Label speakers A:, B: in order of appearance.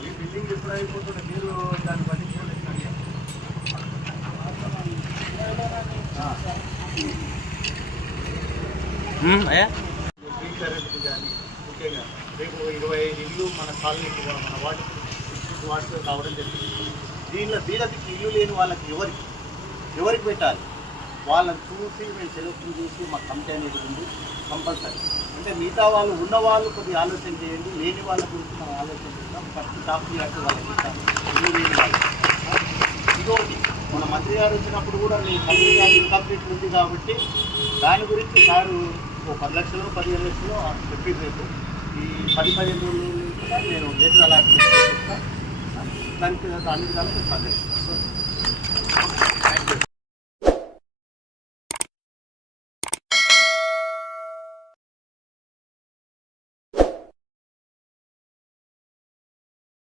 A: ఈ బిల్డింగ్ ఎప్పుడు మీరు దాన్ని పట్టించుకోలేదు అయ్యా. కానీ ముఖ్యంగా రేపు ఇరవై ఐదు ఇల్లు మన కాలనీకి మన వాటి వాటితో కావడం జరిగింది. దీనిలో బీదకి ఇల్లు లేని వాళ్ళకి ఎవరికి? ఎవరికి పెట్టాలి? వాళ్ళని చూసి మేము సెలెక్షన్ చేసి మా కమిటీ అనేది ఉంది కంపల్సరీ. అంటే మిగతా వాళ్ళు ఉన్న వాళ్ళు కొద్దిగా ఆలోచన చేయండి లేని వాళ్ళ గురించి మనం ఆలోచన చేద్దాం. ఫస్ట్ టాప్ చేయాలి వాళ్ళకి ఇల్లు లేని వాళ్ళు ఇంకోటి మన మంత్రి గారు వచ్చినప్పుడు కూడా మీ కంపెనీ గారు ఇన్కంప్లీట్ ఉంది కాబట్టి దాని గురించి సారు ఓ పది లక్షలు పదిహేను లక్షలు చెప్పి రేపు. ఈ పది పదిహేను రోజులు నేను లెటర్ అలాట్మెంట్ చేస్తాను దానికి అన్ని విధాలుగా పర్లేదు